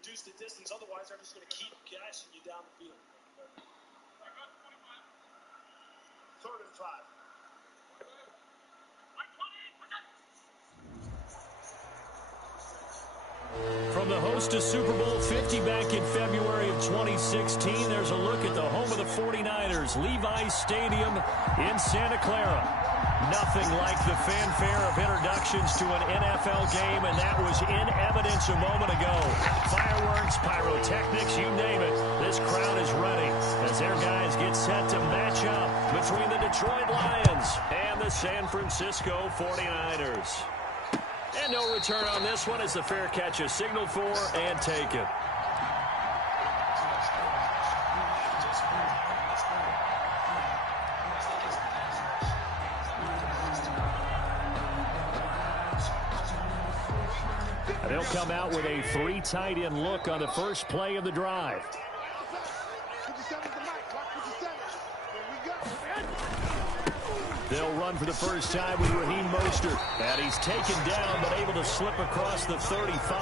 reduce the distance. Otherwise, they're just going to keep gashing you down the field. 3rd and 5. From the host of Super Bowl 50 back in February of 2016, there's a look at the home of the 49ers, Levi's Stadium in Santa Clara. Nothing like the fanfare of introductions to an NFL game, and that was in evidence a moment ago. Fireworks, pyrotechnics, you name it. This crowd is ready as their guys get set to match up between the Detroit Lions and the San Francisco 49ers. And no return on this one as the fair catch is signaled for and taken. They'll come out with a 3 tight end look on the first play of the drive. They'll run for the first time with Raheem Mostert. And he's taken down but able to slip across the 35.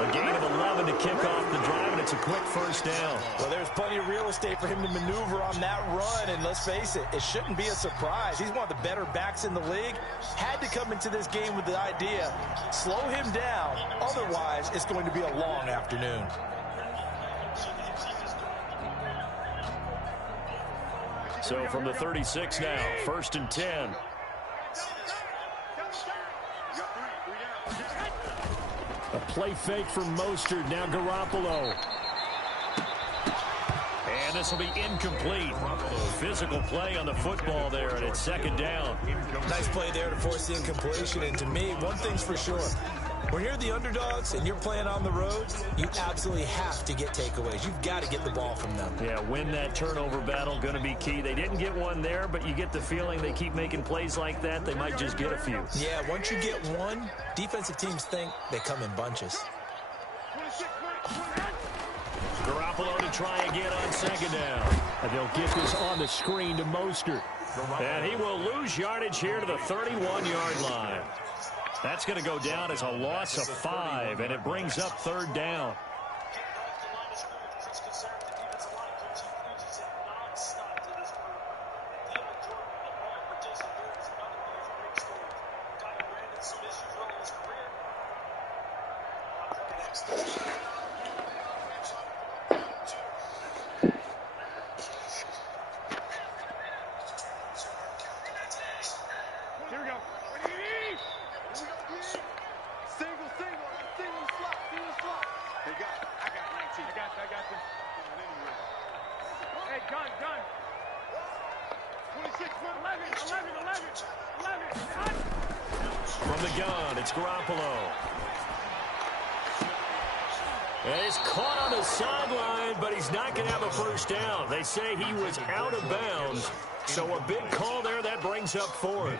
A gain of 11 to kick off the drive, and it's a quick first down. Well, there's plenty of real estate for him to maneuver on that run, and let's face it, it shouldn't be a surprise. He's one of the better backs in the league. Had to come into this game with the idea, slow him down, otherwise it's going to be a long afternoon. So from the 36 now, 1st and 10. A play fake from Mostert, now Garoppolo. And this will be incomplete. Physical play on the football there, and it's 2nd down. Nice play there to force the incompletion, and to me, one thing's for sure. When you're the underdogs and you're playing on the road, you absolutely have to get takeaways. You've got to get the ball from them. Yeah, win that turnover battle, going to be key. They didn't get one there, but you get the feeling they keep making plays like that, they might just get a few. Yeah, once you get one, defensive teams think they come in bunches. Garoppolo to try again on 2nd down. And they'll get this on the screen to Mostert. And he will lose yardage here to the 31-yard line. That's going to go down as a loss of 5, and it brings up 3rd down. From the gun, it's Garoppolo. And he's caught on the sideline, but he's not going to have a first down. They say he was out of bounds. So a big call there, that brings up 4th.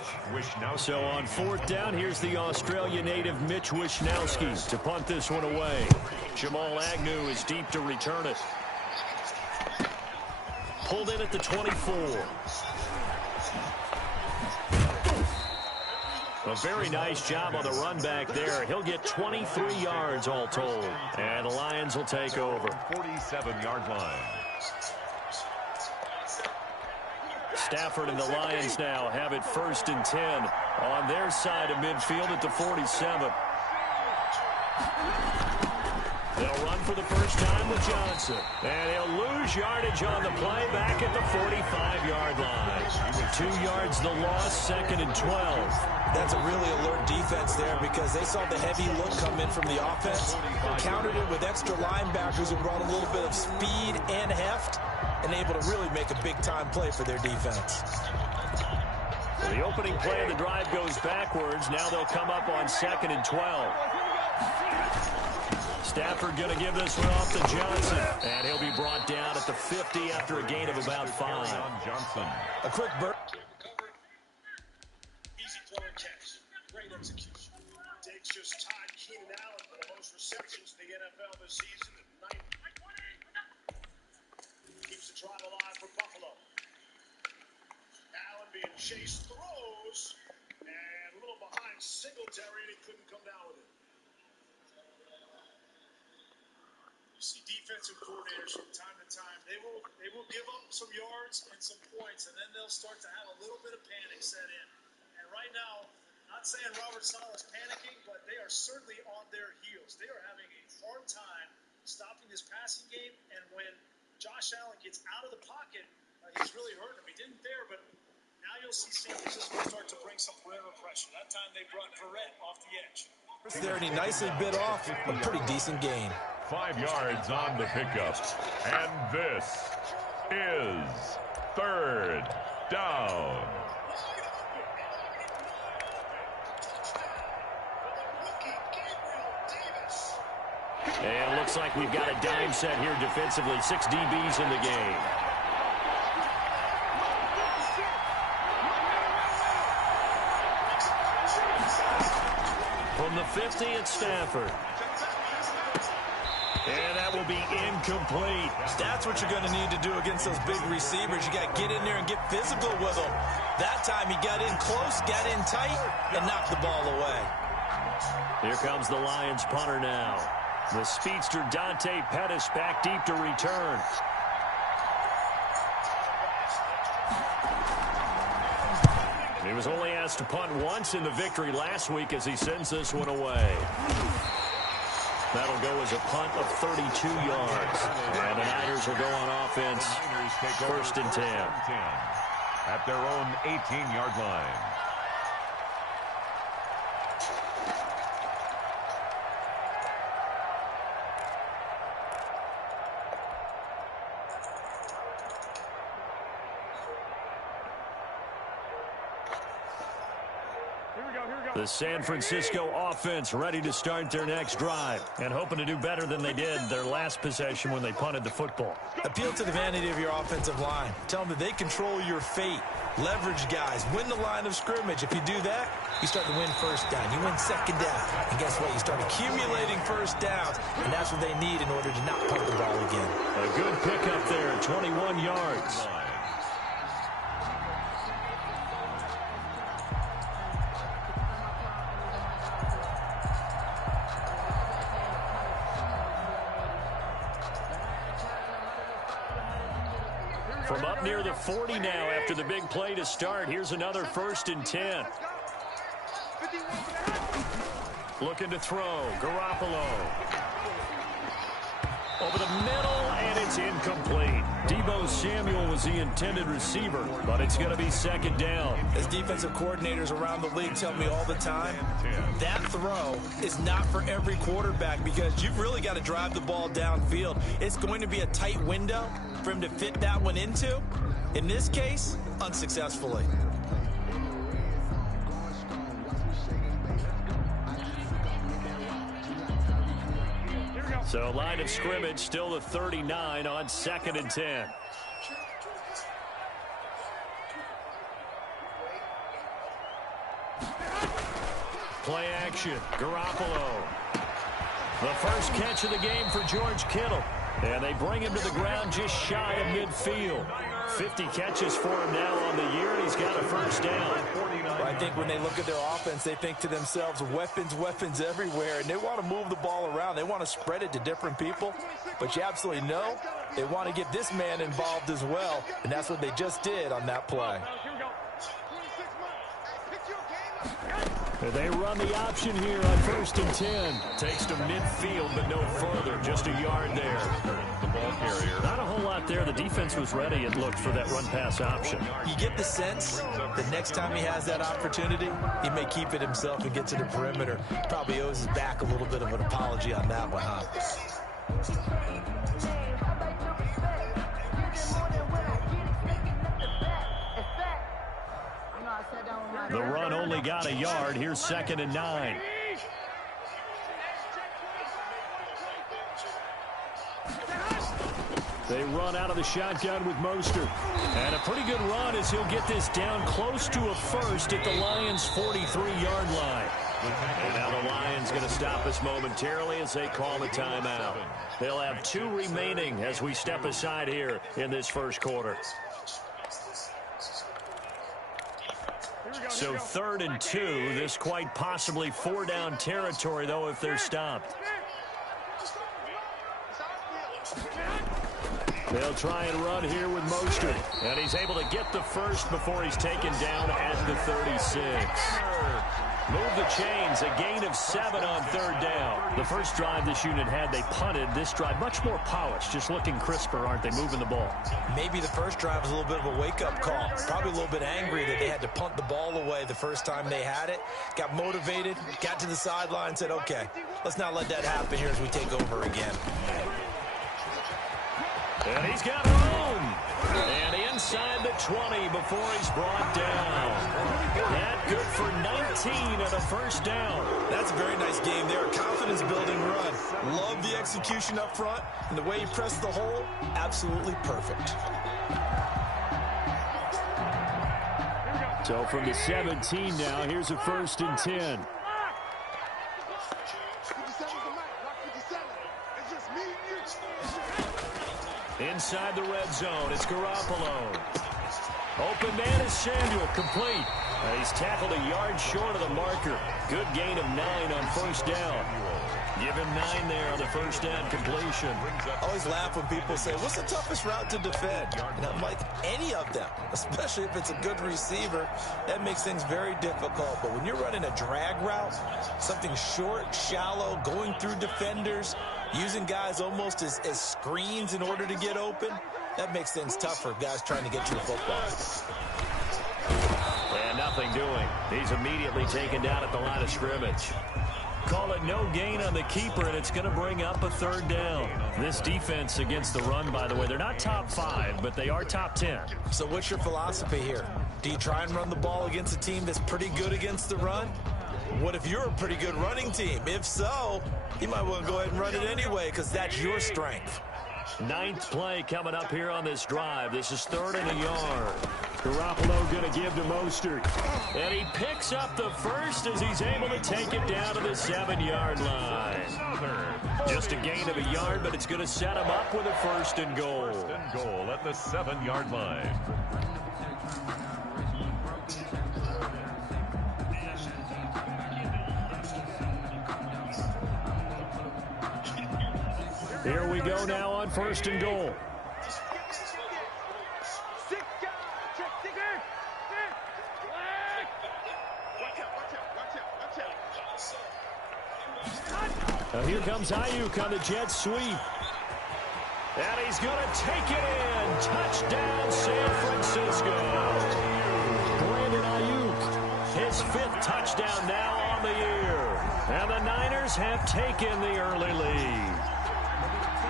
So on 4th down, here's the Australia native Mitch Wishnowsky to punt this one away. Jamal Agnew is deep to return it. Pulled in at the 24. A very nice job on the run back there. He'll get 23 yards all told. And the Lions will take over. 47-yard line. Stafford and the Lions now have it 1st and 10 on their side of midfield at the 47. They'll run for the first time with Johnson. And he'll lose yardage on the play back at the 45-yard line. 2 yards the loss, 2nd and 12. That's a really alert defense there because they saw the heavy look come in from the offense, countered it with extra linebackers who brought a little bit of speed and heft, and able to really make a big-time play for their defense. The opening play of the drive goes backwards. Now they'll come up on 2nd and 12. Stafford going to give this one off to Johnson. And he'll be brought down at the 50 after a gain of about 5. Johnson. A quick burst. Easy throw and catch. Great execution. Diggs just tied Keenan Allen for the most receptions in the NFL this season at 90. Keeps the drive alive for Buffalo. Allen being chased, throws, and a little behind Singletary, and he couldn't come down with it. You see defensive coordinators from time to time, they will give up some yards and some points, and then they'll start to have a little bit of panic set in. And right now, not saying Robert Saleh is panicking, but they are certainly on their heels. They are having a hard time stopping this passing game, and when Josh Allen gets out of the pocket, he's really hurting him. He didn't there, but now you'll see San Francisco start to bring some perimeter pressure. That time they brought Verrett off the edge. There, and he nicely bit off a pretty decent gain. 5 yards on the pickup. And this is 3rd down. And it looks like we've got a dime set here defensively. 6 DBs in the game. From the 50, it's Stafford. And that will be incomplete. That's what you're going to need to do against those big receivers. You got to get in there and get physical with them. That time he got in close, got in tight, and knocked the ball away. Here comes the Lions punter now. The speedster Dante Pettis back deep to return. He was only asked to punt once in the victory last week as he sends this one away. That'll go as a punt of 32 yards. And the Niners will go on offense. First and 10. At their own 18-yard line. The San Francisco offense ready to start their next drive and hoping to do better than they did their last possession when they punted the football. Appeal to the vanity of your offensive line. Tell them that they control your fate. Leverage guys. Win the line of scrimmage. If you do that, you start to win first down. You win second down. And guess what? You start accumulating first downs. And that's what they need in order to not punt the ball again. A good pickup there, 21 yards. From up near the 40 now after the big play to start. Here's another 1st and 10. Looking to throw. Garoppolo. Over the middle, and it's incomplete. Deebo Samuel was the intended receiver, but it's going to be 2nd down. As defensive coordinators around the league tell me all the time, that throw is not for every quarterback because you've really got to drive the ball downfield. It's going to be a tight window for him to fit that one into. In this case, unsuccessfully. So line of scrimmage still the 39 on 2nd and 10. Play action. Garoppolo. The first catch of the game for George Kittle. And they bring him to the ground just shy of midfield. 50 catches for him now on the year, and he's got a 1st down. Well, I think when they look at their offense, they think to themselves, weapons, weapons everywhere, and they want to move the ball around. They want to spread it to different people, but you absolutely know they want to get this man involved as well, and that's what they just did on that play. They run the option here on 1st and 10. Takes to midfield, but no further. Just a yard there. The ball carrier. Not a whole lot there. The defense was ready, it looked, for that run-pass option. You get the sense that next time he has that opportunity, he may keep it himself and get to the perimeter. Probably owes his back a little bit of an apology on that one, huh? The run only got a yard. Here's 2nd and 9. They run out of the shotgun with Mostert. And a pretty good run as he'll get this down close to a 1st at the Lions' 43-yard line. And now the Lions going to stop us momentarily as they call the timeout. They'll have 2 remaining as we step aside here in this 1st quarter. So 3rd and 2. This quite possibly 4-down territory, though, if they're stopped. They'll try and run here with Mostert. And he's able to get the first before he's taken down at the 36. Move the chains, a gain of 7 on third down. The first drive this unit had, they punted. This drive, much more polished, just looking crisper, aren't they, moving the ball? Maybe the first drive was a little bit of a wake-up call. Probably a little bit angry that they had to punt the ball away the first time they had it. Got motivated, got to the sideline, said, okay, let's not let that happen here as we take over again. And he's got room. And inside the 20 before he's brought down. That good for 19 and a first down. That's a very nice game there. Confidence-building run. Love the execution up front. And the way he pressed the hole, absolutely perfect. So from the 17 now, here's a 1st and 10. Inside the red zone, it's Garoppolo. Open man is Samuel, complete. He's tackled a yard short of the marker. Good gain of 9 on first down. Give him 9 there on the first down completion. I always laugh when people say, what's the toughest route to defend? And I'm like, any of them, especially if it's a good receiver. That makes things very difficult. But when you're running a drag route, something short, shallow, going through defenders, using guys almost as screens in order to get open, that makes things tough for guys trying to get to the football. And nothing doing. He's immediately taken down at the line of scrimmage. Call it no gain on the keeper, and it's going to bring up a 3rd down. This defense against the run, by the way, they're not top 5, but they are top 10. So what's your philosophy here? Do you try and run the ball against a team that's pretty good against the run? What if you're a pretty good running team? If so, you might want to go ahead and run it anyway because that's your strength. 9th play coming up here on this drive. This is 3rd and a yard. Garoppolo going to give to Mostert. And he picks up the first as he's able to take it down to the 7-yard line. Just a gain of a yard, but it's going to set him up with a 1st and goal. 1st and goal at the 7-yard line. Here we go now on 1st and goal. Now here comes Ayuk on the jet sweep. And he's going to take it in. Touchdown, San Francisco. Brandon Ayuk, his 5th touchdown now on the year. And the Niners have taken the early lead.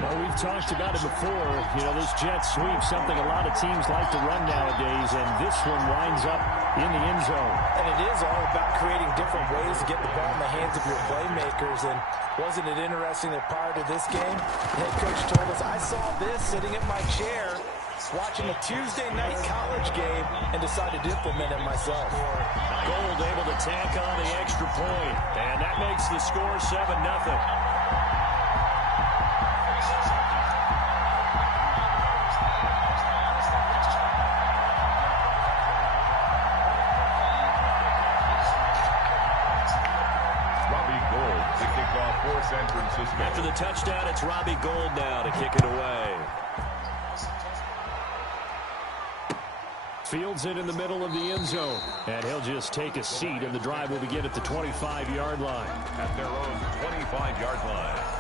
Well, we've talked about it before. You know, this jet sweep, something a lot of teams like to run nowadays, and this one winds up in the end zone. And it is all about creating different ways to get the ball in the hands of your playmakers. And wasn't it interesting that prior to this game, the head coach told us, I saw this sitting in my chair watching a Tuesday night college game and decided to implement it myself. Gold able to tack on the extra point, and that makes the score 7-0. San Francisco. After the touchdown, it's Robbie Gould now to kick it away. Fields it in the middle of the end zone. And he'll just take a seat, and the drive will begin at the 25-yard line. At their own 25-yard line.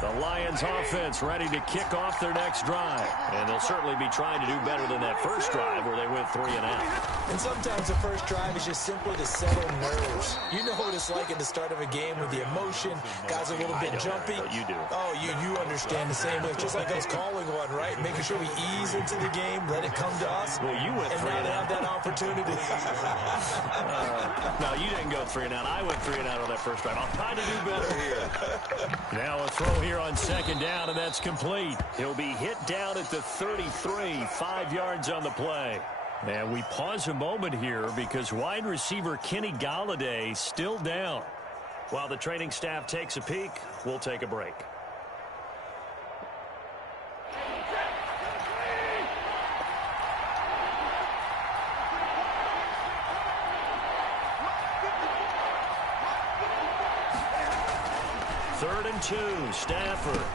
The Lions offense ready to kick off their next drive. And they'll certainly be trying to do better than that first drive where they went 3 and out. And sometimes the first drive is just simply to settle nerves. You know what it's like at the start of a game with the emotion. Guys are a little bit jumpy. You do. Oh, you understand the same way. Just like us calling one, right? Making sure we ease into the game, let it come to us. Well, you went 3 and and now out. they have that opportunity. No, you didn't go 3 and out. I went 3 and out on that first drive. I'll try to do better here. Now a throw here on 2nd down, and that's complete. He'll be hit down at the 33, 5 yards on the play. And we pause a moment here because wide receiver Kenny Golladay still down. While the training staff takes a peek, we'll take a break. 3rd and 2. Stafford.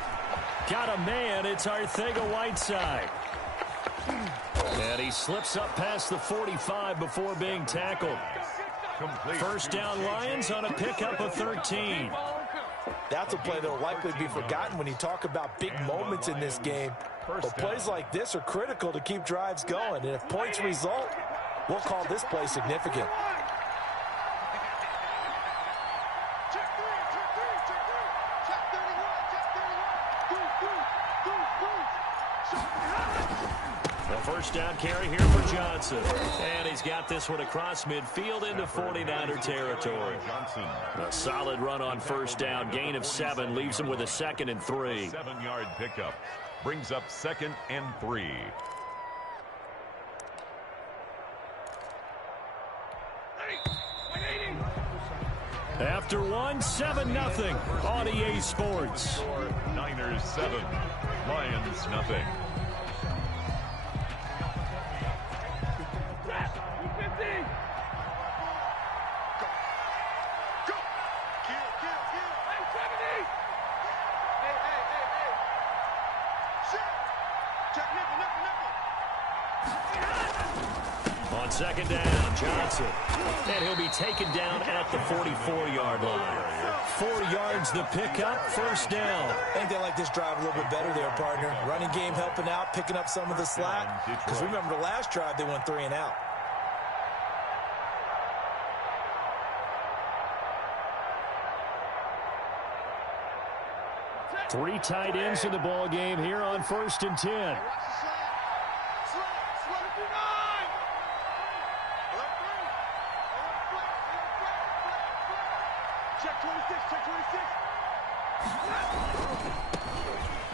Got a man. It's Arcega-Whiteside. And he slips up past the 45 before being tackled. First down Lions on a pickup of 13. That's a play that will likely be forgotten when you talk about big moments in this game. But plays like this are critical to keep drives going. And if points result, we'll call this play significant. First down carry here for Johnson. And he's got this one across midfield into 49er territory. A solid run on first down. Gain of 7 leaves him with a 2nd and 3. 7-yard pickup. Brings up 2nd and 3. After 1, 7-0 on EA Sports. Niners 7, Lions nothing. On 2nd down, Johnson. And he'll be taken down at the 44-yard line. 4 yards the pickup, first down. I think they like this drive a little bit better there, partner. Running game helping out, picking up some of the slack. Because remember, the last drive they went 3 and out. Three tight ends in the ball game here on 1st and 10.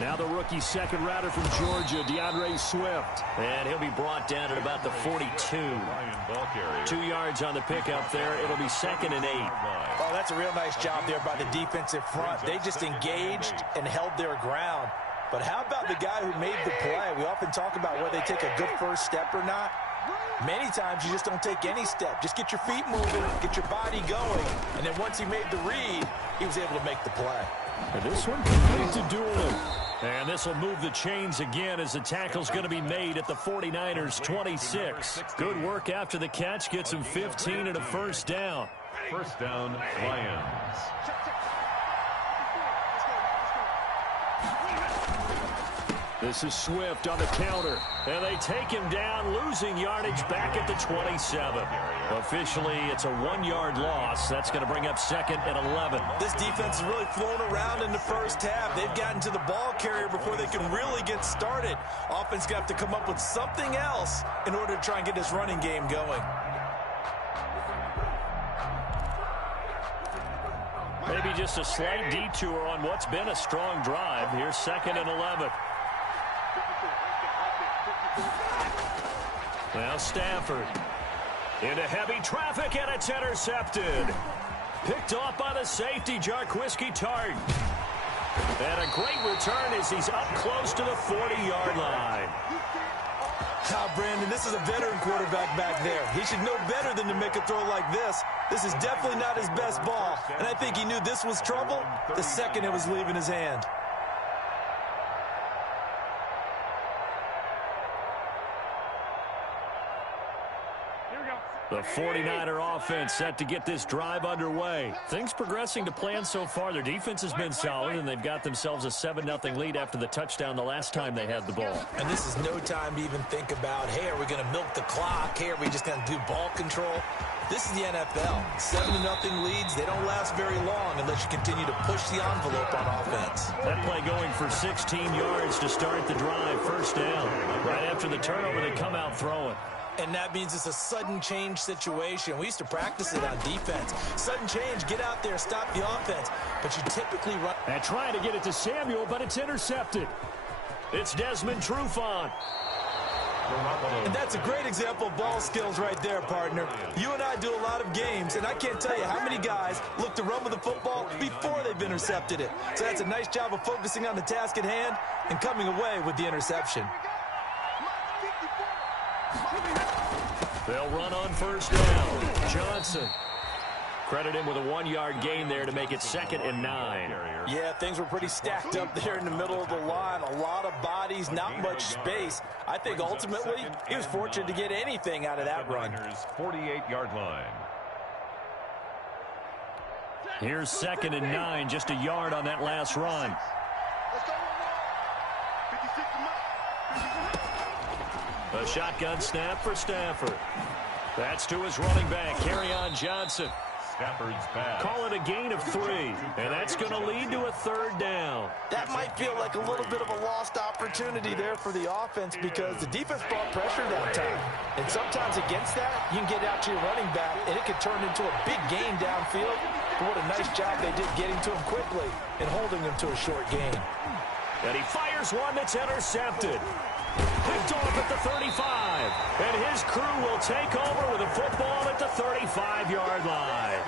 Now the rookie second rounder from Georgia, DeAndre Swift. And he'll be brought down at about the 42. 2 yards on the pickup there. It'll be 2nd and 8. Oh, that's a real nice job there by the defensive front. They just engaged and held their ground. But how about the guy who made the play? We often talk about whether they take a good first step or not. Many times you just don't take any step. Just get your feet moving, get your body going. And then once he made the read, he was able to make the play. And this one complete to Doolin. And this will move the chains again as the tackle's going to be made at the 49ers 26. Good work after the catch. Gets him 15 and a first down. First down, Lions. This is Swift on the counter. And they take him down, losing yardage back at the 27. Officially, it's a 1-yard loss. That's going to bring up 2nd and 11. This defense has really flown around in the first half. They've gotten to the ball carrier before they can really get started. Offense going to have to come up with something else in order to try and get this running game going. Maybe just a slight detour on what's been a strong drive. Here's 2nd and 11. Now Stafford into heavy traffic, and it's intercepted. Picked off by the safety, Jarquiski Tart. And a great return as he's up close to the 40-yard line. Brandon, this is a veteran quarterback back there. He should know better than to make a throw like this. This is definitely not his best ball, and I think he knew this was trouble the second it was leaving his hand. The 49er offense set to get this drive underway. Things progressing to plan so far. Their defense has been solid, and they've got themselves a 7-0 lead after the touchdown the last time they had the ball. And this is no time to even think about, hey, are we going to milk the clock? Hey, are we just going to do ball control? This is the NFL. 7-0 leads, they don't last very long unless you continue to push the envelope on offense. That play going for 16 yards to start the drive. First down. Right after the turnover, they come out throwing. And that means it's a sudden change situation. We used to practice it on defense. Sudden change, get out there, stop the offense. But you typically run. And trying to get it to Samuel, but it's intercepted. It's Desmond Trufant. And that's a great example of ball skills right there, partner. You and I do a lot of games, and I can't tell you how many guys look to run with the football before they've intercepted it. So that's a nice job of focusing on the task at hand and coming away with the interception. They'll run on first down. Johnson. Credit him with a 1-yard gain there to make it 2nd and 9. Yeah, things were pretty stacked up there in the middle of the line. A lot of bodies, not much space. I think ultimately he was fortunate to get anything out of that run. 48-yard line. Here's 2nd and 9, just a yard on that last run. A shotgun snap for Stafford. That's to his running back, Kerryon Johnson. Stafford's pass. Call it a gain of 3, and that's going to lead to a 3rd down. That might feel like a little bit of a lost opportunity there for the offense because the defense brought pressure that time. And sometimes against that, you can get out to your running back, and it could turn into a big gain downfield. But what a nice job they did getting to him quickly and holding him to a short gain. And he fires one that's intercepted. Picked off at the 35. And his crew will take over with a football at the 35-yard line.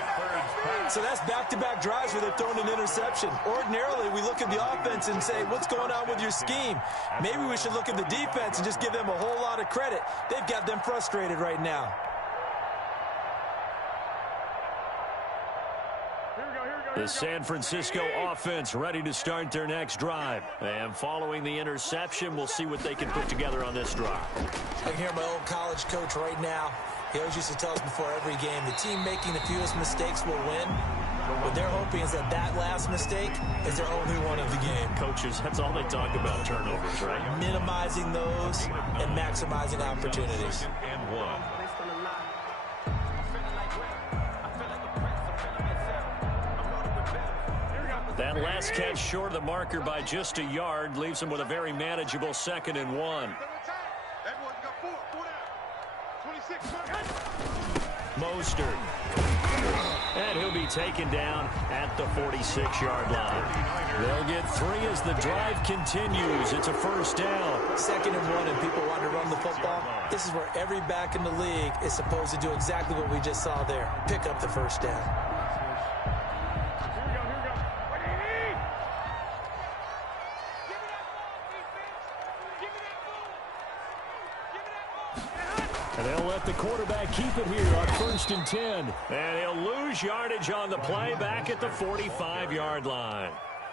So that's back-to-back drives where they're throwing an interception. Ordinarily, we look at the offense and say, what's going on with your scheme? Maybe we should look at the defense and just give them a whole lot of credit. They've got them frustrated right now. The San Francisco offense ready to start their next drive. And following the interception, we'll see what they can put together on this drive. I can hear my old college coach right now. He always used to tell us before every game, the team making the fewest mistakes will win. What they're hoping is that that last mistake is their only one of the game. Coaches, that's all they talk about, turnovers, right? Minimizing those and maximizing opportunities. And 1. That last catch short of the marker by just a yard leaves him with a very manageable 2nd and 1. Mostert. And he'll be taken down at the 46-yard line. They'll get 3 as the drive continues. It's a 1st down. 2nd and 1 and people want to run the football. This is where every back in the league is supposed to do exactly what we just saw there. Pick up the 1st down. And they'll let the quarterback keep it here on 1st and 10. And he'll lose yardage on the play back at the 45-yard line.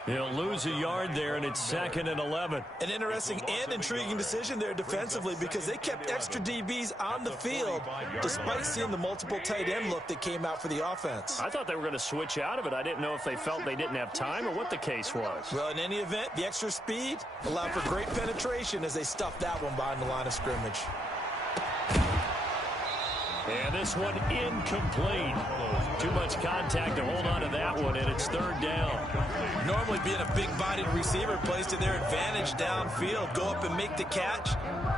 He'll lose a yard there, and it's 2nd and 11. An interesting and intriguing decision there defensively because they kept extra DBs on the field despite seeing the multiple tight end look that came out for the offense. I thought they were going to switch out of it. I didn't know if they felt they didn't have time or what the case was. Well, in any event, the extra speed allowed for great penetration as they stuffed that one behind the line of scrimmage. And this one incomplete. Too much contact to hold on to that one, and it's 3rd down. Normally being a big-bodied receiver plays to their advantage downfield. Go up and make the catch,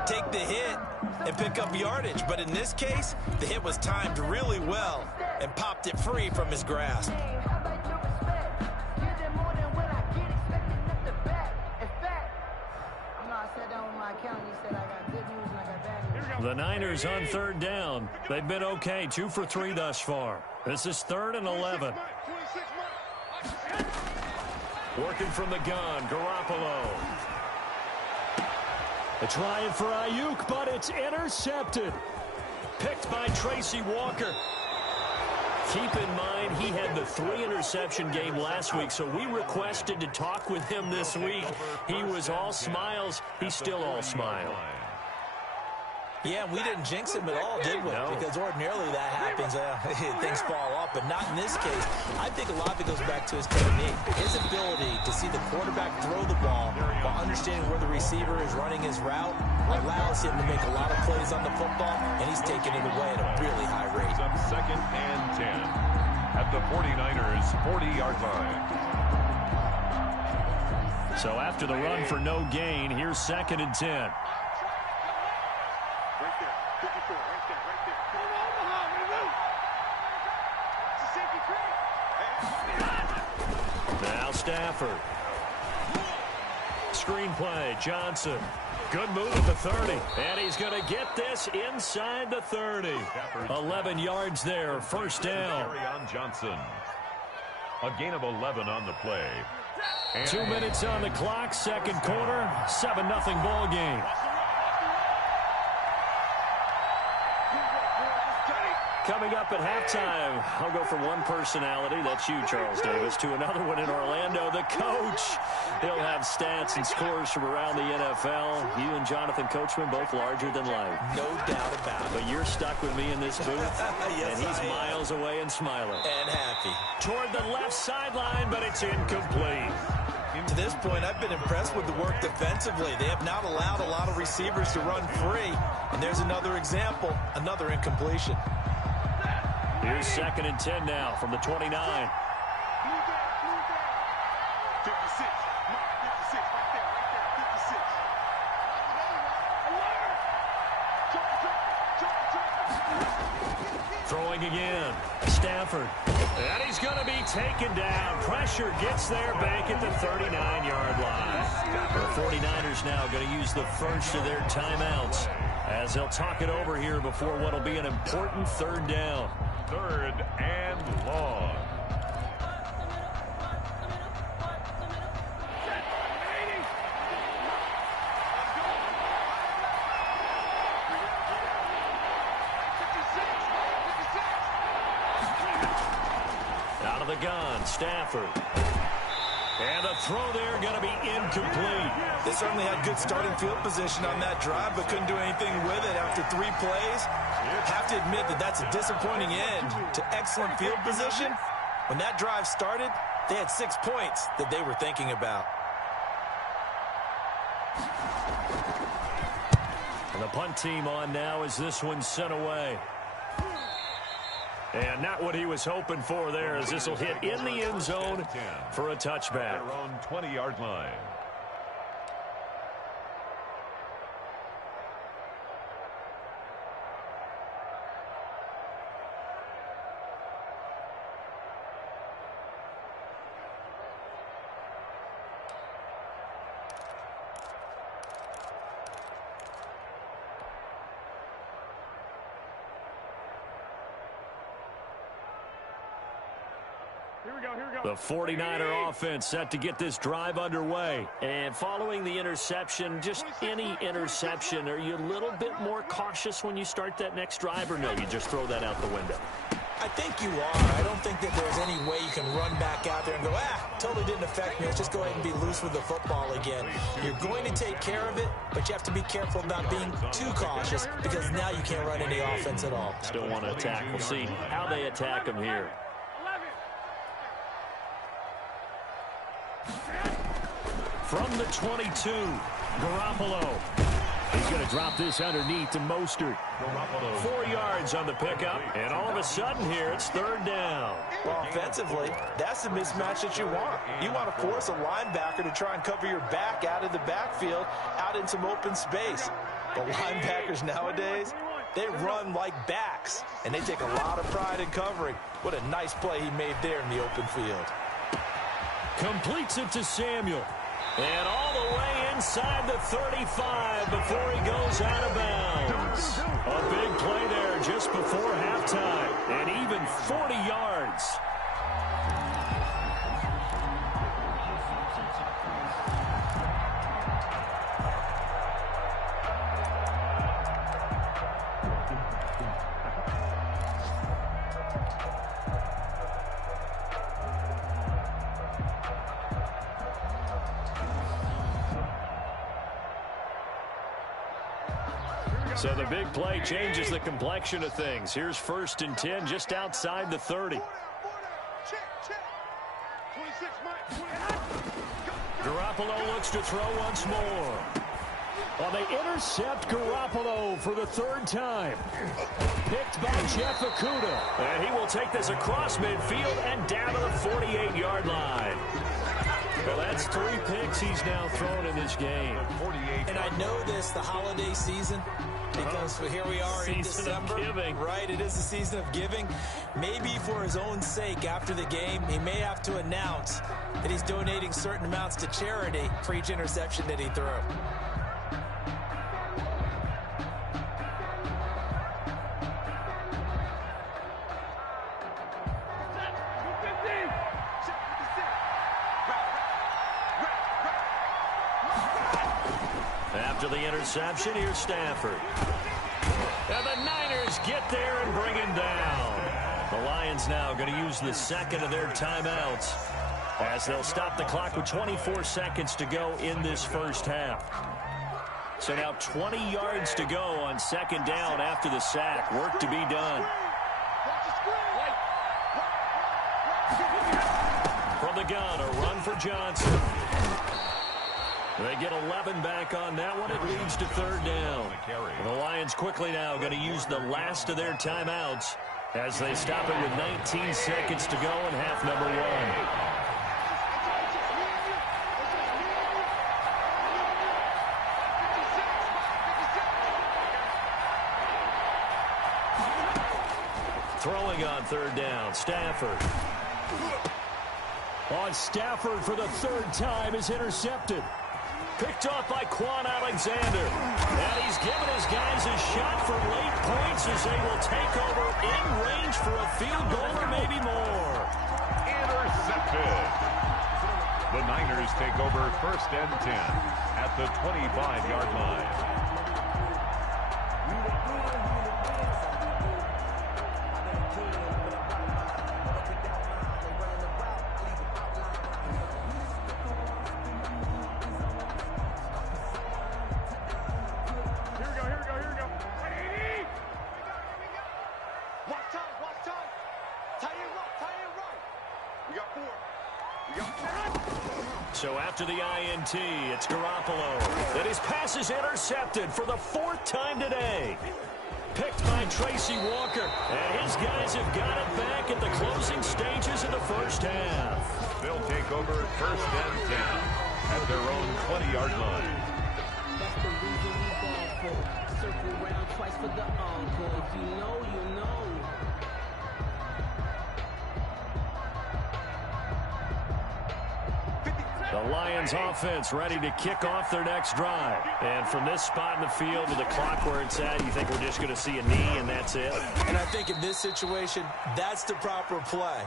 take the hit, and pick up yardage. But in this case, the hit was timed really well and popped it free from his grasp. The Niners on 3rd down. They've been okay, 2 for 3 thus far. This is 3rd and 11. Working from the gun, Garoppolo. They're trying for Ayuk, but it's intercepted. Picked by Tracy Walker. Keep in mind, he had the 3-interception game last week, so we requested to talk with him this week. He was all smiles. He's still all smile. Yeah, we didn't jinx him at all, did we? No. Because ordinarily that happens. Things fall off, but not in this case. I think a lot of it goes back to his technique. His ability to see the quarterback throw the ball while understanding where the receiver is running his route allows him to make a lot of plays on the football, and he's taking it away at a really high rate. 2nd and 10 at the 49ers' 40-yard line. So after the run for no gain, here's 2nd and 10. Now Stafford. Screenplay, Johnson. Good move at the 30. And he's going to get this inside the 30. 11 yards there, 1st down. Kerryon Johnson. A gain of 11 on the play. And 2 minutes on the clock, 2nd quarter, 7-0 ball game. Coming up at halftime, I'll go from one personality, that's you, Charles Davis, to another one in Orlando, the coach. He'll have stats and scores from around the NFL. You and Jonathan Coachman, both larger than life. No doubt about it. But you're stuck with me in this booth, yes, and he's miles away and smiling. And happy. Toward the left sideline, but it's incomplete. To this point, I've been impressed with the work defensively. They have not allowed a lot of receivers to run free. And there's another example, another incompletion. Here's 2nd and 10 now from the 29. 56. Mark 56. Right there. 56. Throwing again. Stafford. And he's going to be taken down. Pressure gets there back at the 39-yard line. The 49ers now going to use the first of their timeouts as they'll talk it over here before what will be an important 3rd down. 3rd and long. Out of the gun, Stafford. And the throw there going to be incomplete. They certainly had good starting field position on that drive, but couldn't do anything with it after 3 plays. Have to admit that that's a disappointing end to excellent field position. When that drive started, they had 6 points that they were thinking about. And the punt team on now as this one's sent away. And not what he was hoping for there, as this will hit in the end zone for a touchback. Their own 20-yard line. The 49er offense set to get this drive underway. And following the interception, just any interception, are you a little bit more cautious when you start that next drive, or no, you just throw that out the window? I think you are. I don't think that there's any way you can run back out there and go, totally didn't affect me. Let's just go ahead and be loose with the football again. You're going to take care of it, but you have to be careful about being too cautious because now you can't run any offense at all. Still want to attack. We'll see how they attack him here. From the 22, Garoppolo. He's going to drop this underneath to Mostert. 4 yards on the pickup, and all of a sudden here, it's 3rd down. Well, offensively, that's the mismatch that you want. You want to force a linebacker to try and cover your back out of the backfield, out in some open space. But linebackers nowadays, they run like backs, and they take a lot of pride in covering. What a nice play he made there in the open field. Completes it to Samuel. And all the way inside the 35 before he goes out of bounds. A big play there just before halftime. And even 40 yards. So the big play changes the complexion of things. Here's 1st and 10 just outside the 30. Garoppolo looks to throw once more. Well, they intercept Garoppolo for the 3rd time. Picked by Jeff Okudah. And he will take this across midfield and down to the 48-yard line. Well, that's 3 picks he's now thrown in this game. And I know this, the holiday season, because here we are in December. Right, it is the season of giving. Maybe for his own sake after the game, he may have to announce that he's donating certain amounts to charity for each interception that he threw. After the interception, here's Stafford. And the Niners get there and bring him down. The Lions now going to use the second of their timeouts as they'll stop the clock with 24 seconds to go in this first half. So now 20 yards to go on second down after the sack. Work to be done. From the gun, a run for Johnson. They get 11 back on that one. It leads to third down. The Lions quickly now going to use the last of their timeouts as they stop it with 19 seconds to go in half number one. Throwing on third down, Stafford. On Stafford for the third time is intercepted. Picked off by Quan Alexander. And he's given his guys a shot for late points as they will take over in range for a field goal or maybe more. Intercepted. The Niners take over first and 10 at the 25-yard line. So after the INT, it's Garoppolo. And his pass is intercepted for the fourth time today. Picked by Tracy Walker. And his guys have got it back at the closing stages of the first half. They'll take over first and 10 at their own 20-yard line. That's the reason we ball for. Circle round twice for the encore. If you know, you know. The Lions offense ready to kick off their next drive. And from this spot in the field with the clock where it's at, you think we're just going to see a knee and that's it? And I think in this situation, that's the proper play.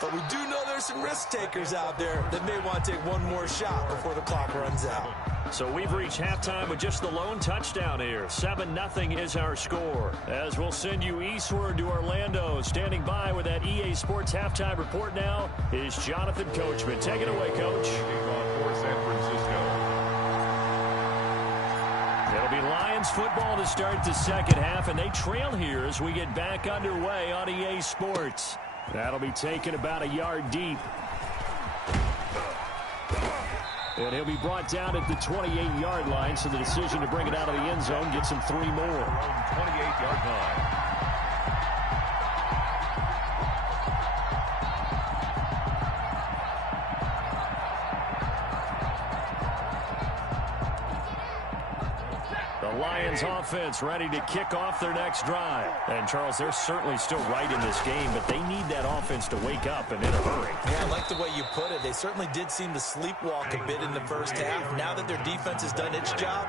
But we do know there's some risk takers out there that may want to take one more shot before the clock runs out. So we've reached halftime with just the lone touchdown here. 7-0 is our score. As we'll send you eastward to Orlando. Standing by with that EA Sports halftime report now is Jonathan Coachman. Take it away, Coach. For San Francisco. It'll be Lions football to start the second half, and they trail here as we get back underway on EA Sports. That'll be taken about a yard deep. And he'll be brought down at the 28-yard line, so the decision to bring it out of the end zone gets him 3 more. 28-yard line. The Lions offense ready to kick off their next drive. And, Charles, they're certainly still right in this game, but they need that offense to wake up and in a hurry. Yeah, I like the way you put it. They certainly did seem to sleepwalk a bit in the first half. Now that their defense has done its job,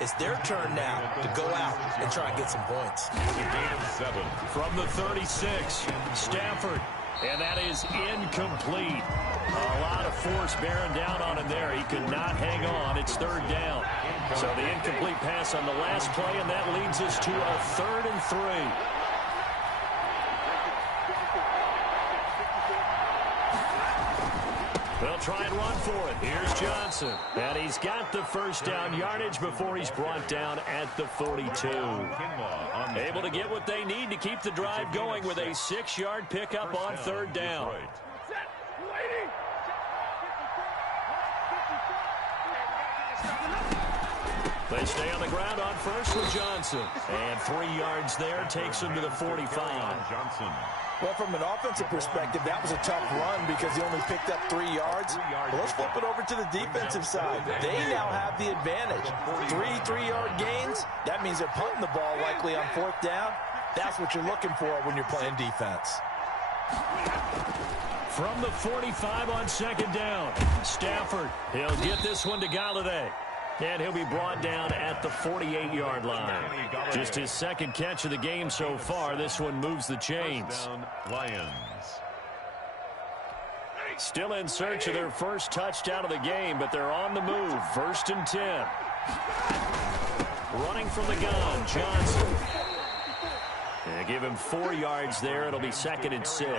it's their turn now to go out and try and get some points. Gain of 7. From the 36, Stafford. And that is incomplete. A lot of force bearing down on him there. He could not hang on. It's third down. So the incomplete pass on the last play, and that leads us to a 3rd and 3. They'll try and run for it. Here's Johnson. And he's got the first down yardage before he's brought down at the 42. Able to get what they need to keep the drive going with a 6-yard pickup on third down. They stay on the ground on first with Johnson. And 3 yards there takes him to the 45. Johnson. Well, from an offensive perspective, that was a tough run because he only picked up 3 yards. But let's flip it over to the defensive side. They now have the advantage. 3-3-yard gains. That means they're punting the ball likely on 4th down. That's what you're looking for when you're playing defense. From the 45 on second down, Stafford. He'll get this one to Galladay. And he'll be brought down at the 48-yard line. Just his second catch of the game so far. This one moves the chains. Lions. Still in search of their first touchdown of the game, but they're on the move. 1st and 10. Running from the gun, Johnson. And give him 4 yards there. It'll be 2nd and 6.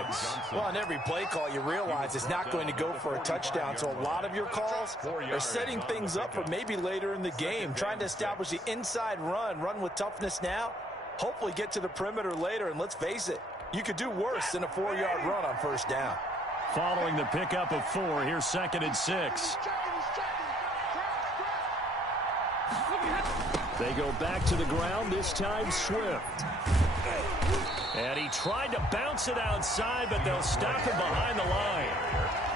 Well, on every play call, you realize it's not going to go for a touchdown. So a lot of your calls are setting things up for maybe later in the game, trying to establish the inside run with toughness now, hopefully get to the perimeter later. And let's face it, you could do worse than a 4-yard run on first down. Following the pickup of 4, here's 2nd and 6. They go back to the ground, this time Swift. And he tried to bounce it outside, but they'll stop him behind the line.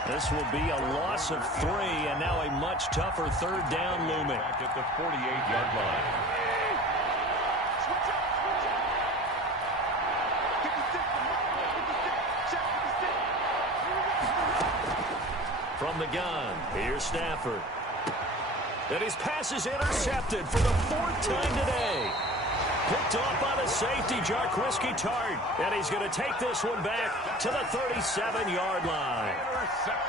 This will be a loss of 3, and now a much tougher 3rd down looming. Back at the 48-yard line. From the gun, here's Stafford. And his pass is intercepted for the 4th time today. Picked off by the safety, Jarquiski Tart. And he's going to take this one back to the 37-yard line.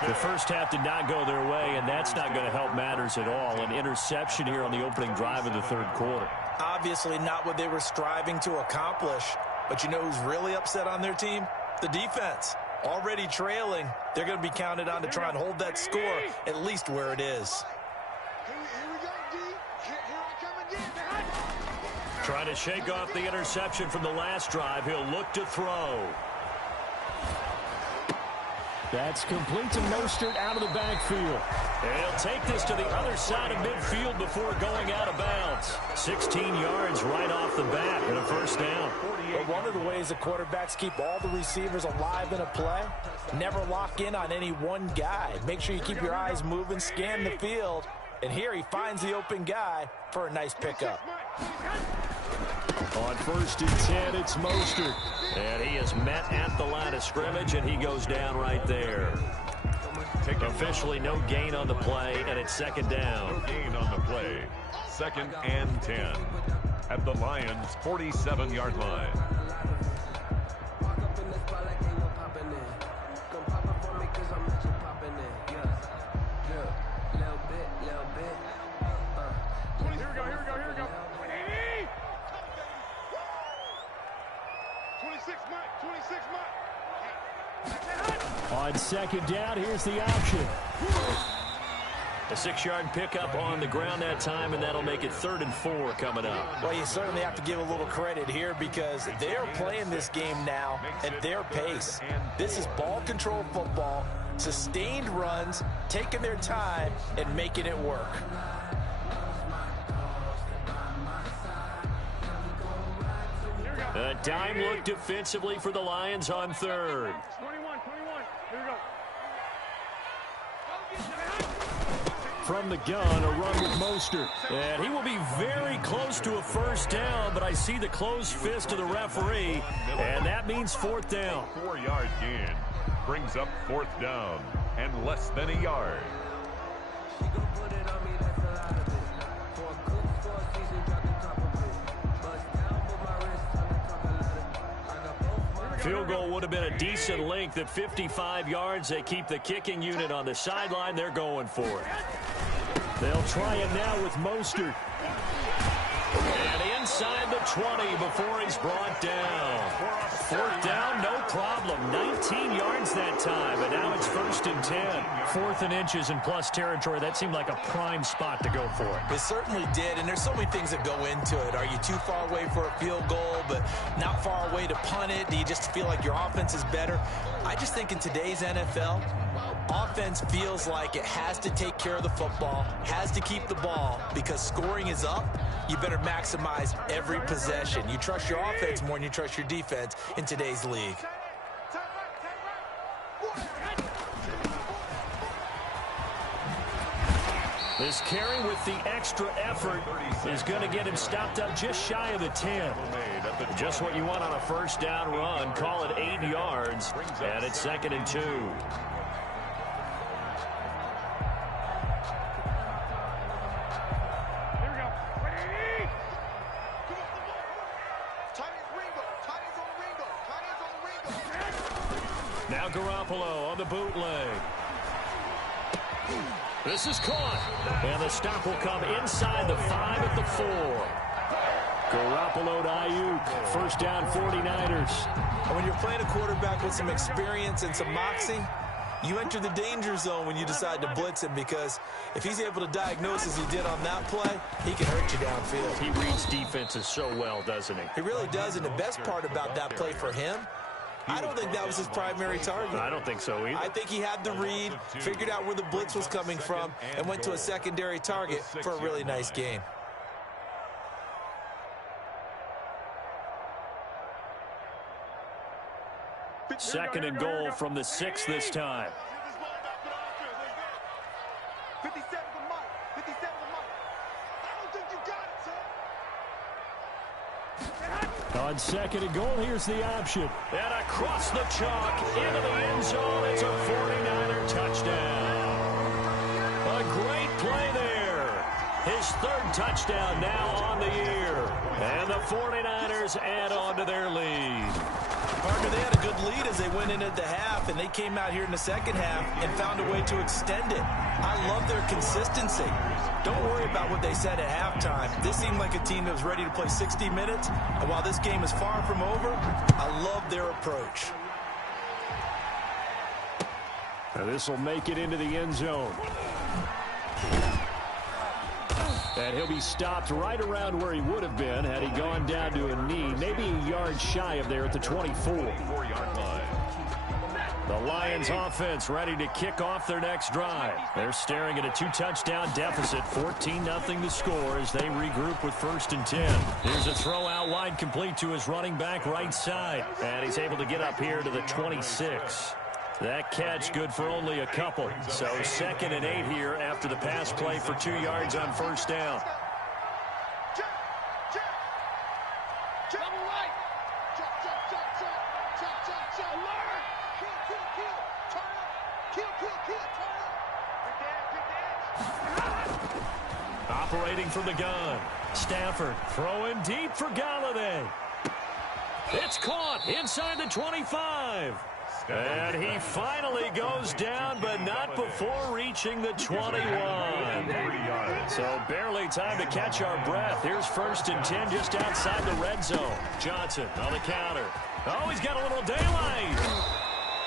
The first half did not go their way, and that's not going to help matters at all. An interception here on the opening drive of the 3rd quarter. Obviously not what they were striving to accomplish. But you know who's really upset on their team? The defense. Already trailing. They're going to be counted on to try and hold that score at least where it is. Trying to shake off the interception from the last drive. He'll look to throw. That's complete to Mostert out of the backfield. And he'll take this to the other side of midfield before going out of bounds. 16 yards right off the bat and a first down. But one of the ways the quarterbacks keep all the receivers alive in a play, never lock in on any one guy. Make sure you keep your eyes moving, scan the field. And here he finds the open guy for a nice pickup. On 1st and 10, it's Mostert. And he is met at the line of scrimmage, and he goes down right there. Officially no gain on the play, and it's 2nd down. No gain on the play. 2nd and 10 at the Lions' 47-yard line. On 2nd down, here's the option. A 6-yard pickup on the ground that time, and that'll make it 3rd and 4 coming up. Well, you certainly have to give a little credit here because they're playing this game now at their pace. This is ball control football, sustained runs, taking their time, and making it work. A dime look defensively for the Lions on 3rd. 21. Here we go. From the gun, a run with Mostert. And he will be very close to a first down, but I see the closed fist of the referee, and that means 4th down. 4-yard gain brings up 4th down and less than a yard. Field goal would have been a decent length at 55 yards. They keep the kicking unit on the sideline. They're going for it. They'll try it now with Mostert. And inside the 20 before he's brought down. 4th down, no problem. 19 yards that time, and now it's 1st and 10. 4th and inches in plus territory. That seemed like a prime spot to go for it. It certainly did, and there's so many things that go into it. Are you too far away for a field goal, but not far away to punt it? Do you just feel like your offense is better? I just think in today's NFL, offense feels like it has to take care of the football, has to keep the ball, because scoring is up. You better maximize every possession. You trust your offense more than you trust your defense in today's league. This carry with the extra effort is going to get him stopped up just shy of the 10. Just what you want on a first down run. Call it 8 yards, and it's 2nd and 2. Now Garoppolo on the bootleg. This is caught. And the stop will come inside the 5 at the 4. Garoppolo to Ayuk. First down, 49ers. And when you're playing a quarterback with some experience and some moxie, you enter the danger zone when you decide to blitz him, because if he's able to diagnose as he did on that play, he can hurt you downfield. He reads defenses so well, doesn't he? He really does, and the best part about that play for him, I don't think that was his primary target. I don't think so either. I think he had the read, figured out where the blitz was coming from, and went to a secondary target for a really nice gain. Second and goal from the 6 this time. 57 to Mike. 57 to Mike. I don't think you got it, son. On second and goal, here's the option. And across the chalk, into the end zone. It's a 49er touchdown. A great play there. His third touchdown now on the year. And the 49ers add on to their lead. Partner, they had a good lead as they went in at the half, and they came out here in the second half and found a way to extend it. I love their consistency. Don't worry about what they said at halftime. This seemed like a team that was ready to play 60 minutes, and while this game is far from over, I love their approach. Now this will make it into the end zone. And he'll be stopped right around where he would have been had he gone down to a knee, maybe a yard shy of there at the 24. The Lions offense ready to kick off their next drive. They're staring at a 2-touchdown deficit, 14-0 the score as they regroup with 1st and 10. Here's a throw out wide, complete to his running back right side. And he's able to get up here to the 26. That catch good for only a couple. So 2nd and 8 here after the pass play for 2 yards on 1st down. Operating from the gun. Stafford throwing deep for Galladay. It's caught inside the 25. And he finally goes down, but not before reaching the 21. So barely time to catch our breath. Here's 1st and 10 just outside the red zone. Johnson on the counter. Oh, he's got a little daylight.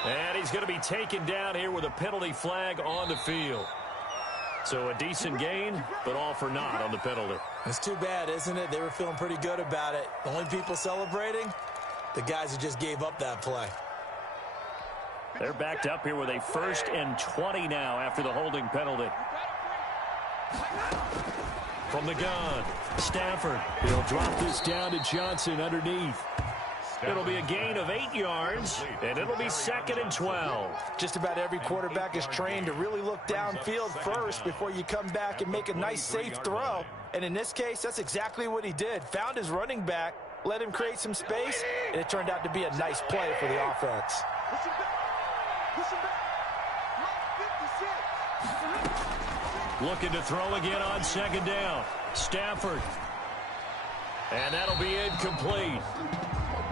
And he's going to be taken down here with a penalty flag on the field. So a decent gain, but all for naught on the penalty. It's too bad, isn't it? They were feeling pretty good about it. The only people celebrating, the guys who just gave up that play. They're backed up here with a 1st and 20 now after the holding penalty. From the gun, Stafford. He'll drop this down to Johnson underneath. It'll be a gain of 8 yards, and it'll be 2nd and 12. Just about every quarterback is trained to really look downfield first before you come back and make a nice, safe throw. And in this case, that's exactly what he did. Found his running back, let him create some space, and it turned out to be a nice play for the offense. Looking to throw again on 2nd down. Stafford. And that'll be incomplete.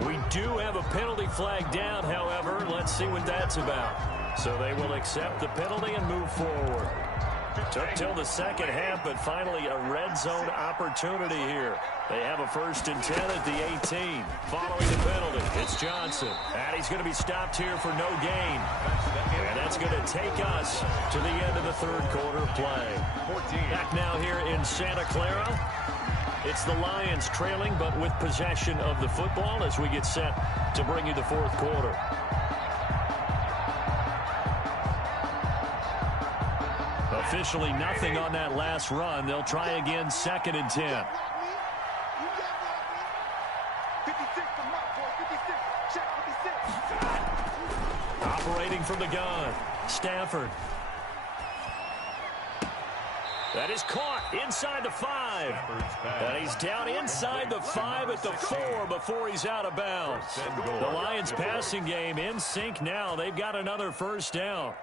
We do have a penalty flag down, however. Let's see what that's about. So they will accept the penalty and move forward. Took till the second half, but finally a red zone opportunity here. They have a 1st and 10 at the 18. Following the penalty, it's Johnson. And he's going to be stopped here for no gain. And that's going to take us to the end of the 3rd quarter play. Back now here in Santa Clara. It's the Lions trailing, but with possession of the football as we get set to bring you the 4th quarter. Officially nothing on that last run. They'll try again 2nd and 10. Operating from the gun, Stafford. That is caught inside the 5. And he's down inside the 5 at the 4 before he's out of bounds. The Lions passing game in sync now. They've got another 1st down.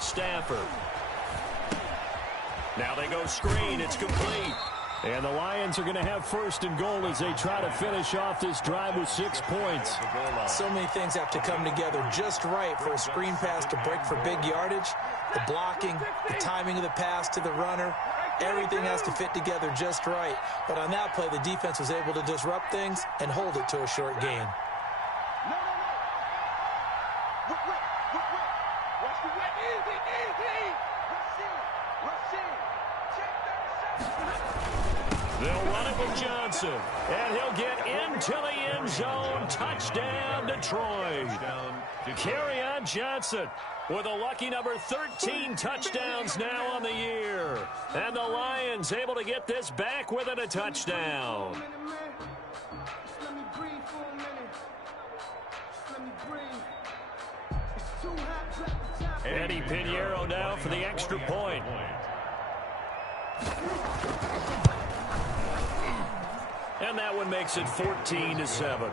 Stafford Now they go screen. It's complete. And the Lions are going to have first and goal as they try to finish off this drive with 6 points. So many things have to come together just right for a screen pass to break for big yardage. The blocking, the timing of the pass to the runner, everything has to fit together just right. But on that play, the defense was able to disrupt things and hold it to a short gain. No. Wait. Watch the way. Easy. Rush in. Check that. They'll run it with Johnson, and he'll get into the end zone. Touchdown, Detroit. Kerryon Johnson with a lucky number 13 touchdowns now on the year. And the Lions able to get this back within a touchdown. Let me breathe for a minute. Let me breathe. It's too hot. Eddie Pinheiro now for the extra point. And that one makes it 14-7.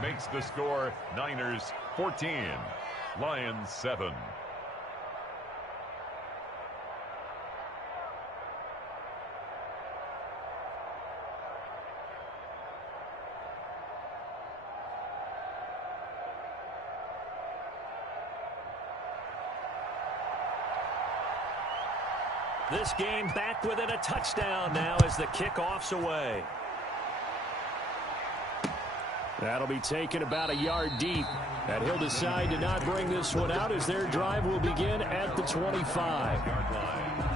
Makes the score Niners 14, Lions 7. This game back within a touchdown now as the kickoff's away. That'll be taken about a yard deep. And he'll decide to not bring this one out as their drive will begin at the 25-yard line.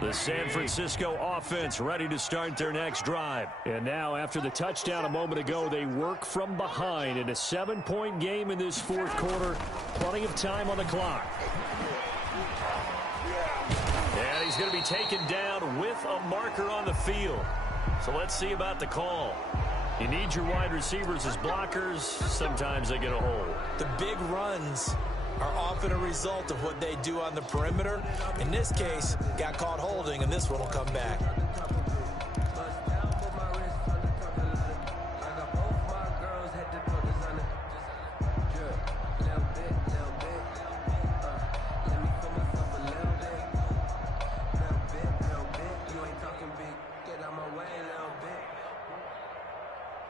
The San Francisco offense ready to start their next drive. And now, after the touchdown a moment ago, they work from behind in a 7-point game in this fourth quarter. Plenty of time on the clock. And he's going to be taken down with a marker on the field. So let's see about the call. You need your wide receivers as blockers. Sometimes they get a hold. The big runs are often a result of what they do on the perimeter. In this case, got caught holding, and this one will come back.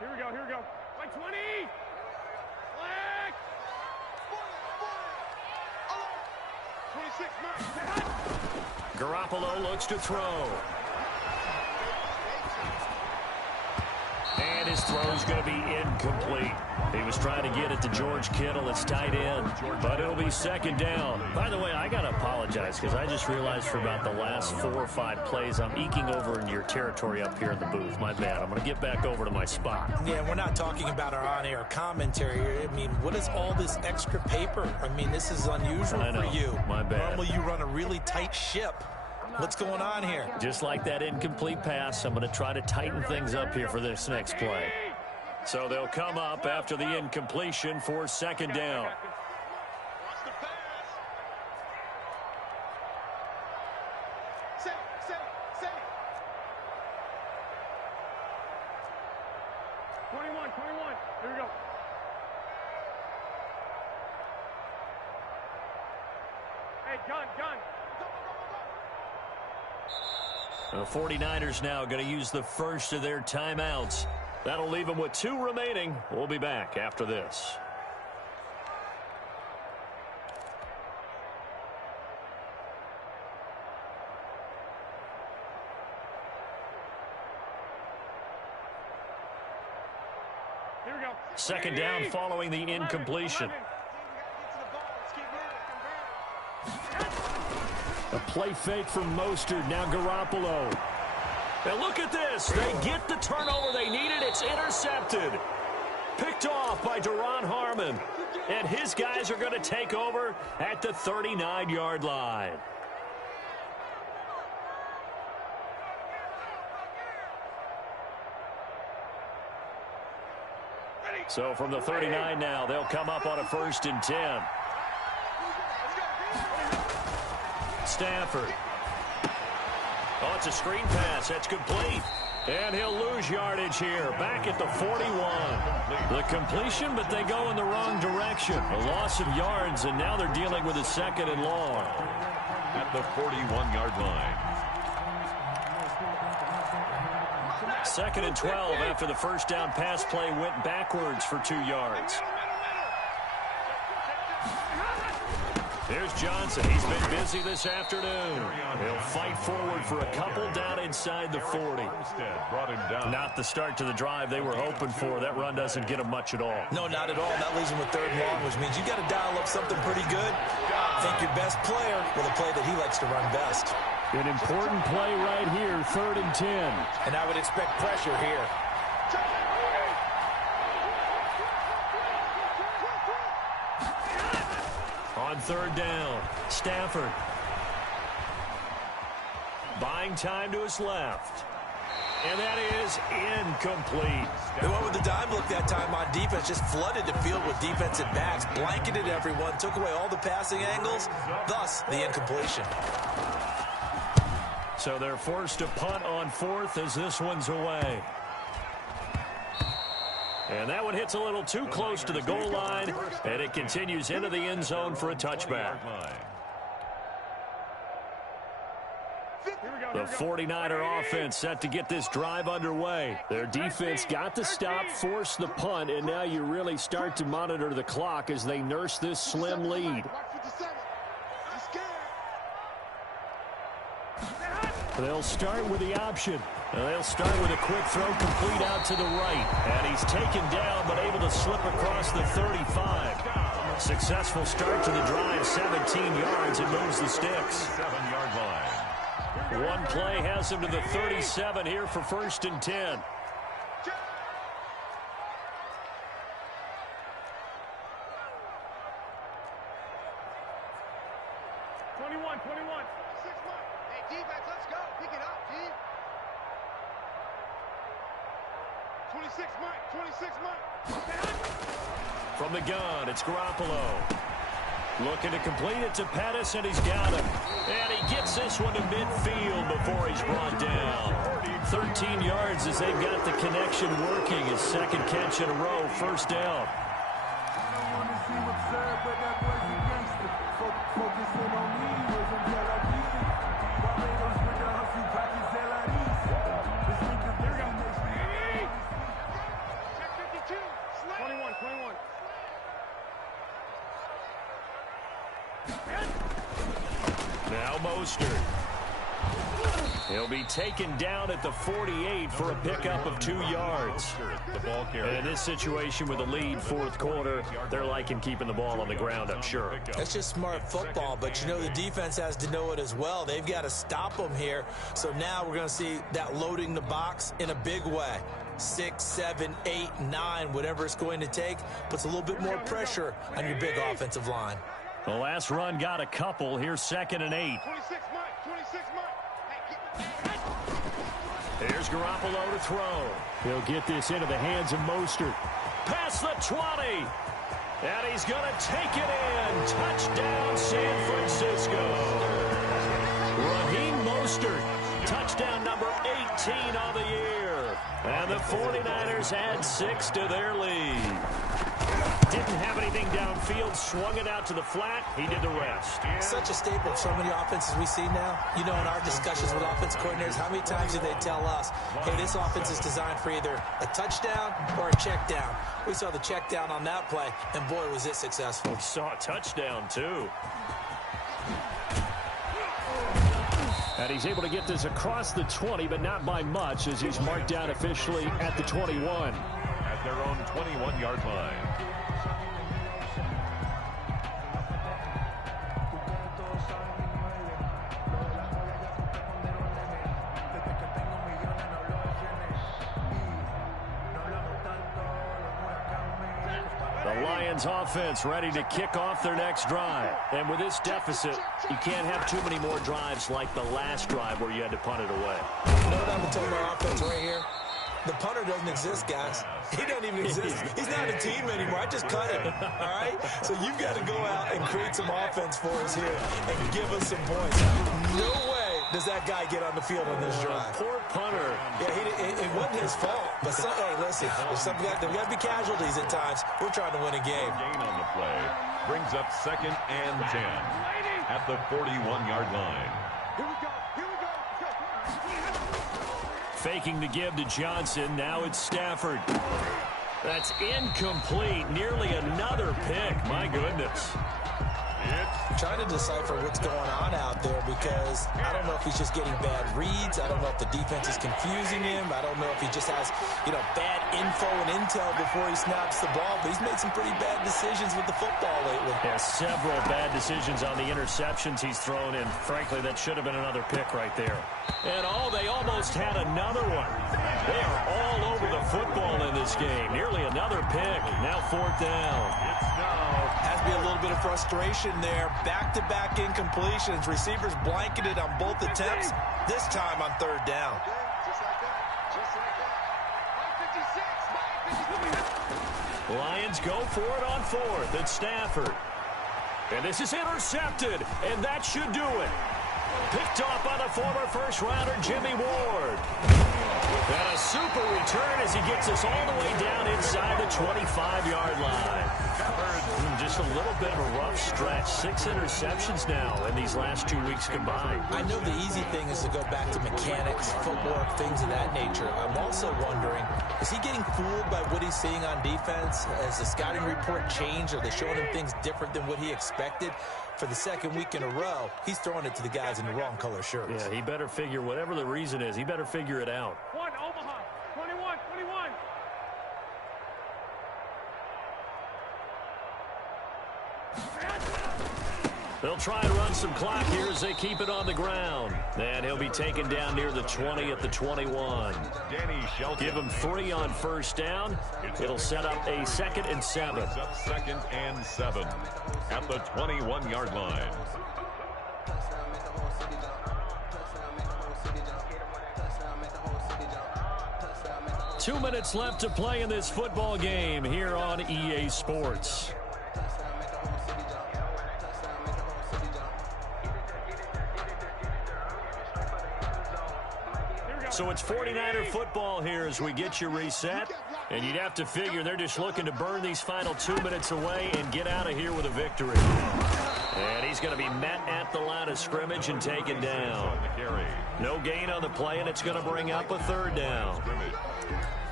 Here we go. Like 20. Flag. 26, Garoppolo looks to throw. And his throw's going to be incomplete. He was trying to get it to George Kittle. It's tight end, but it'll be second down. By the way, I got to apologize because I just realized for about the last 4 or 5 plays, I'm eking over into your territory up here in the booth. My bad. I'm going to get back over to my spot. Yeah, we're not talking about our on-air commentary. I mean, what is all this extra paper? I mean, this is unusual for you. My bad. Normally you run a really tight ship. What's going on here? Just like that incomplete pass, I'm going to try to tighten things up here for this next play. So they'll come up after the incompletion for second down. Watch the pass. Say. 21. Here we go. Hey, gun. The 49ers now going to use the first of their timeouts. That'll leave them with 2 remaining. We'll be back after this. Here we go. Second down following the incompletion. A play fake from Mostert. Now Garoppolo. And look at this. They get the turnover they needed. It's intercepted. Picked off by Duron Harmon. And his guys are going to take over at the 39-yard line. So from the 39 now, they'll come up on a 1st and 10. Stafford. Oh, it's a screen pass. That's complete. And he'll lose yardage here, back at the 41. The completion, but they go in the wrong direction. A loss of yards, and now they're dealing with a 2nd and long. At the 41-yard line. 2nd and 12 after the first down pass play went backwards for 2 yards. Here's Johnson. He's been busy this afternoon. He'll fight forward for a couple down inside the 40. Brought him down. Not the start to the drive they were hoping for. That run doesn't get them much at all. No, not at all. That leaves him with 3rd and long, which means you got to dial up something pretty good. Think your best player with a play that he likes to run best. An important play right here, 3rd and 10. And I would expect pressure here. On 3rd down, Stafford. Buying time to his left. And that is incomplete. They went with the dime look that time on defense, just flooded the field with defensive backs, blanketed everyone, took away all the passing angles, thus the incompletion. So they're forced to punt on 4th as this one's away. And that one hits a little too close to the goal line, and it continues into the end zone for a touchback. The 49er offense set to get this drive underway. Their defense got the stop, forced the punt, and now you really start to monitor the clock as they nurse this slim lead. They'll start with the option. They'll start with a quick throw complete out to the right. And he's taken down but able to slip across the 35. Successful start to the drive, 17 yards, and moves the sticks. 7-yard line. One play has him to the 37 here for 1st and 10. From the gun, it's Garoppolo. Looking to complete it to Pettis, and he's got him. And he gets this one to midfield before he's brought down. 13 yards as they've got the connection working. His 2nd catch in a row, 1st down. Now Mostert. He'll be taken down at the 48 for a pickup of 2 yards. And in this situation with a lead, 4th quarter, they're liking keeping the ball on the ground, I'm sure. That's just smart football, but you know the defense has to know it as well. They've got to stop them here. So now we're going to see that loading the box in a big way. 6, 7, 8, 9, whatever it's going to take, puts a little bit more pressure on your big offensive line. The last run got a couple. Here's 2nd and 8. Here's Garoppolo to throw. He'll get this into the hands of Mostert. Past the 20. And he's going to take it in. Touchdown, San Francisco. Raheem Mostert. Touchdown number 18 on the year. And the 49ers add 6 to their lead. Didn't have anything downfield, swung it out to the flat. He did the rest. Such a staple of so many offenses we see now. You know, in our discussions with offense coordinators, how many times do they tell us, hey, this offense is designed for either a touchdown or a check down. We saw the check down on that play, and boy, was it successful. We saw a touchdown, too. And he's able to get this across the 20, but not by much, as he's marked down officially at the 21. At their own 21-yard line. The Lions offense ready to kick off their next drive. And with this deficit, you can't have too many more drives like the last drive where you had to punt it away. You know what I'm going to tell my offense right here? The punter doesn't exist, guys. He doesn't even exist. He's not a team anymore. I just cut him, all right? So you've got to go out and create some offense for us here and give us some points. No way does that guy get on the field on this drive? Poor punter. Yeah, it wasn't his fault. But, hey, listen, there's got to be casualties at times. We're trying to win a game. Gain on the play brings up 2nd and 10 at the 41-yard line. Here we go. Faking the give to Johnson. Now it's Stafford. That's incomplete. Nearly another pick. My goodness. Trying to decipher what's going on out there because I don't know if he's just getting bad reads. I don't know if the defense is confusing him. I don't know if he just has, bad info and intel before he snaps the ball. But he's made some pretty bad decisions with the football lately. Yeah, several bad decisions on the interceptions he's thrown in. Frankly, that should have been another pick right there. And they almost had another one. They are all over the football in this game. Nearly another pick. Now 4th down. Has to be a little bit of frustration there. Back-to-back incompletions. Receivers blanketed on both attempts. This time on 3rd down. Lions go for it on 4th. It's Stafford. And this is intercepted. And that should do it. Picked off by the former first-rounder Jimmy Ward. And a super return as he gets us all the way down inside the 25-yard line. Just a little bit of a rough stretch. 6 interceptions now in these last 2 weeks combined. I know the easy thing is to go back to mechanics, footwork, things of that nature. I'm also wondering, is he getting fooled by what he's seeing on defense? Has the scouting report changed? Are they showing him things different than what he expected? For the 2nd week in a row, he's throwing it to the guys in the wrong color shirts. Yeah, he better figure, whatever the reason is, he better figure it out. 1, Omaha. 21. They'll try and run some clock here as they keep it on the ground. And he'll be taken down near the 20 at the 21. Give him 3 on 1st down. It'll set up a 2nd and 7. It's up 2nd and 7 at the 21-yard line. Two minutes left to play in this football game here on EA Sports. So it's 49er football here as we get you reset. And you'd have to figure they're just looking to burn these final 2 minutes away and get out of here with a victory. And he's going to be met at the line of scrimmage and taken down. No gain on the play, and it's going to bring up a 3rd down.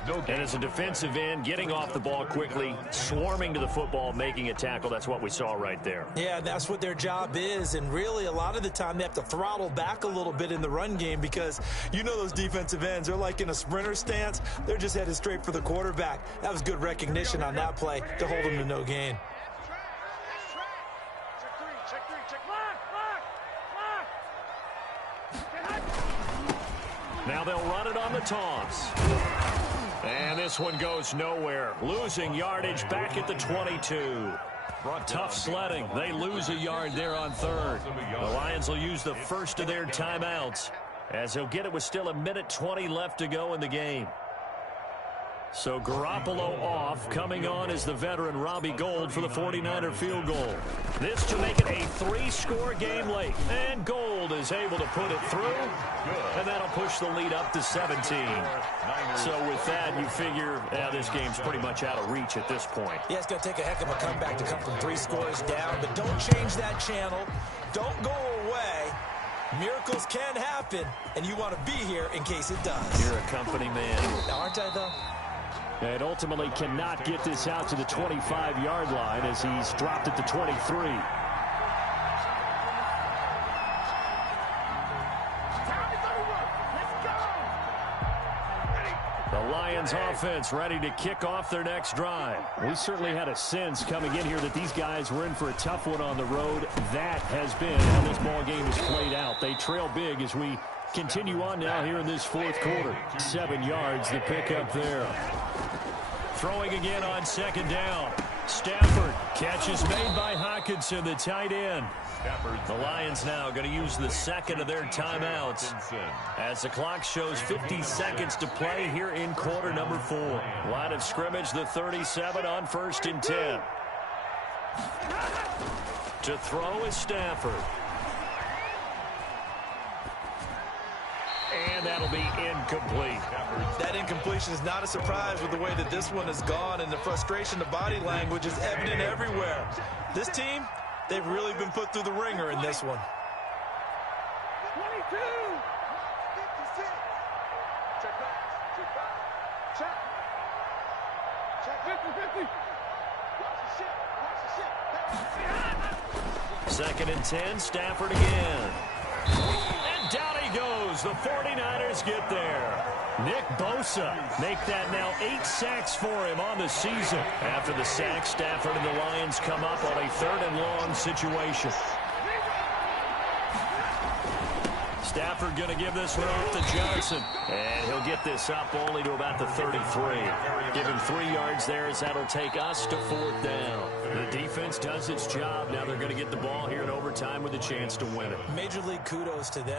And as a defensive end, getting off the ball quickly, swarming to the football, making a tackle, that's what we saw right there. Yeah, that's what their job is, and really a lot of the time they have to throttle back a little bit in the run game because those defensive ends, they're like in a sprinter stance. They're just headed straight for the quarterback. That was good recognition on that play to hold him to no gain. Now they'll run it on the toss. And this one goes nowhere. Losing yardage back at the 22. Tough sledding. They lose a yard there on 3rd. The Lions will use the first of their timeouts as they'll get it with still 1:20 left to go in the game. So Garoppolo off. Coming on is the veteran Robbie Gould for the 49er field goal. This to make it a 3-score game late. And Gould is able to put it through. And that'll push the lead up to 17. So with that, you figure this game's pretty much out of reach at this point. Yeah, it's going to take a heck of a comeback to come from 3 scores down. But don't change that channel. Don't go away. Miracles can happen. And you want to be here in case it does. You're a company man. Aren't I, though? And ultimately cannot get this out to the 25-yard line as he's dropped at the 23. The Lions offense ready to kick off their next drive. We certainly had a sense coming in here that these guys were in for a tough one on the road. That has been how this ball game has played out. They trail big as we continue on now here in this 4th quarter. 7 yards, the pickup there. Throwing again on 2nd down. Stafford. Catch is made by Hockenson, the tight end. The Lions now going to use the 2nd of their timeouts as the clock shows 50 seconds to play here in quarter number 4. Line of scrimmage, the 37 on 1st and 10. To throw is Stafford. And that'll be incomplete. That incompletion is not a surprise with the way that this one has gone, and the frustration, the body language is evident everywhere. This team, they've really been put through the ringer in this one. 22. 56. Check back. Check back. Check. Check 50-50. Watch the ship. Watch the ship. Second and 10, Stafford again. And down he goes. The 49ers get there. Nick Bosa make that now 8 sacks for him on the season. After the sack, Stafford and the Lions come up on a 3rd and long situation. Stafford going to give this one off to Johnson. And he'll get this up only to about the 33. Give him 3 yards there as that'll take us to 4th down. The defense does its job. Now they're going to get the ball here in overtime with a chance to win it. Major league kudos to them.